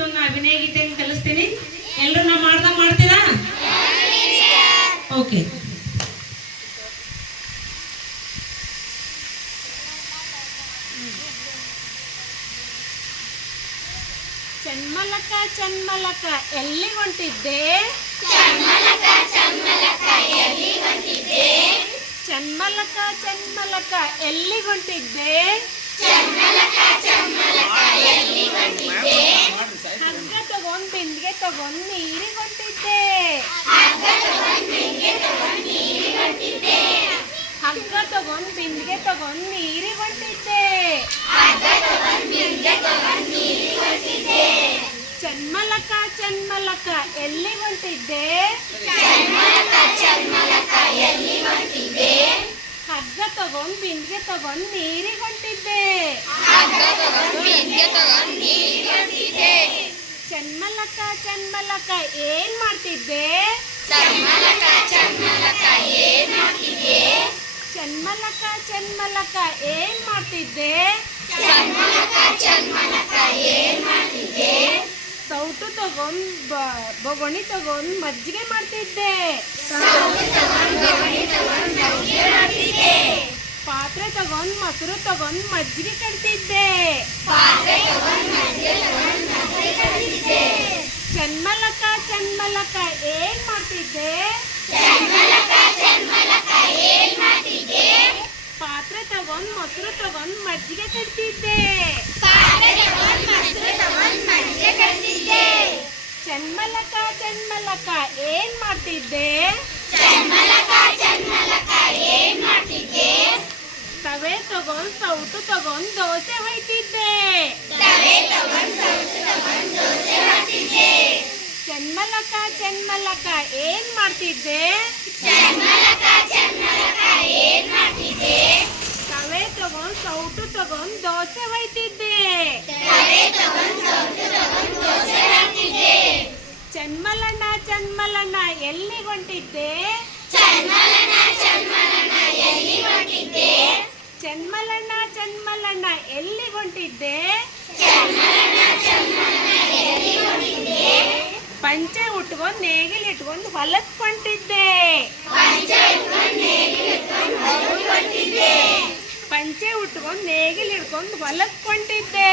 ಇವತ್ತೊಂದು ಅಭಿನಯ ಗೀತೆಯನ್ನು ಕಲಿಸ್ತೀನಿ. ಎಲ್ಲರೂ ನಾ ಮಾಡ್ದಾಗ ಮಾಡ್ತೀರಾ? ಓಕೆ ಚನ್ಮಲಕ ಚನ್ಮಲಕ ಎಲ್ಲಿ ಹೊಂಟಿದ್ದೆ? ಚನ್ಮಲಕ ಚನ್ಮಲಕ ಎಲ್ಲಿ ಹೊಂಟಿದ್ದೆ? ಹಗ್ಗ ತಗೊಂಡ್ ಬಿಂದಿಗೆ ತಗೊಂಡ್ ನೀರಿಗೆ ಹೊಂಟಿದ್ದೆ ಹಗ್ಗ ತಗೊಂಡ್ ಬಿಂದಿಗೆ ತಗೊಂಡ್ ನೀರಿಗೆ ಹೊಂಟಿದ್ದೆ ಚನ್ಮಲಕ ಚನ್ಮಲಕ, ಎಲ್ಲಿ ಹೊಂಟಿದ್ದೆ ಹಗ್ಗ ತಗೊಂಡ್ ಬಿಂದಿಗೆ ತಗೊಂಡ್ ನೀರಿಗೆ ಹೊಂಟಿದ್ದೆ ಚನ್ಮಲಕ ಚನ್ಮಲಕ, ಏನ್ ಮಾಡ್ತಿದ್ದೆ? ಚನ್ಮಲಕ ಚನ್ಮಲಕ ಏನ್ ಮಾಡ್ತಿದ್ದೆ? ಸೌಟು ತಗೊಂಡ್ ಬೊಗಣಿ ತಗೊಂಡ್ ಮಜ್ಜಿಗೆ ಮಾಡ್ತಿದ್ದೆ. ಪಾತ್ರೆ ತಗೊಂಡ್, ಮೊಸರು ತಗೊಂಡ್ ಮಜ್ಜಿಗೆ ಕಟ್ತಿದ್ದೆ. ಚನ್ಮಲಕ ಚನ್ಮಲಕ ಏನ್ ಮಾಡ್ತಿದ್ದೆ ಪಾತ್ರೆ ತಗೊಂಡ್ ಮೊಸರು ತಗೊಂಡ್ ಮಜ್ಜಿಗೆ ಕಟ್ತಿದ್ದೆ. ಚನ್ಮಲಕ ಚನ್ಮಲಕ ಏನ್ ಮಾಡ್ತಿದ್ದೆ? ತವೆ ತಗೊಂಡ್ ಸೌಟು ತಗೊಂಡ್ ದೋಸೆ ಹೊಯ್ತಿದ್ದೆ. ಚನ್ಮಲಕ ಚನ್ಮಲಕ ಏನ್ ಮಾಡ್ತಿದ್ದೆ? ತವೆ ತಗೊಂಡ್ ಸೌಟು ತಗೊಂಡ್ ದೋಸೆ ಹೊಯ್ತಿದ್ದೆ. ಚನ್ಮಲಣ್ಣ ಚನ್ಮಲಣ್ಣ ಎಲ್ಲಿ ಹೊಂಟಿದ್ದೆ? ಚನ್ಮಲಣ್ಣ ಚನ್ಮಲಣ್ಣ ಎಲ್ಲಿ ಹೊಂಟಿದ್ದೆ? ಪಂಚೆ ಉಟ್ಕೊಂಡ್ ನೇಗಿಲ್ ಇಟ್ಕೊಂಡ್ ಹೊಲಕ್ ಹೊಂಟಿದ್ದೆ. ಪಂಚೆ ಉಟ್ಕೊಂಡು ನೇಗಿಲ್ ಹಿಡ್ಕೊಂಡು ಹೊಲಕ್ ಹೊಂಟಿದ್ದೆ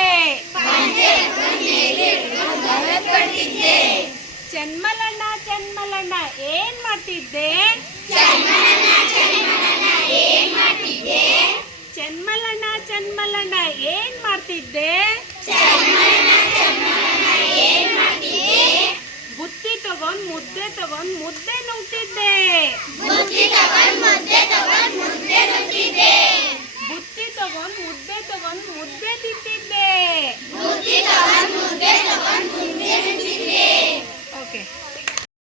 ಚನ್ಮಲಣ್ಣ ಚನ್ಮಲಣ್ಣ ಏನ್ ಮಾಡ್ತಿದ್ದೆ? ಚನ್ಮಲಣ್ಣ ಚನ್ಮಲಣ್ಣ ಏನ್ ಮಾಡ್ತಿದ್ದೆ?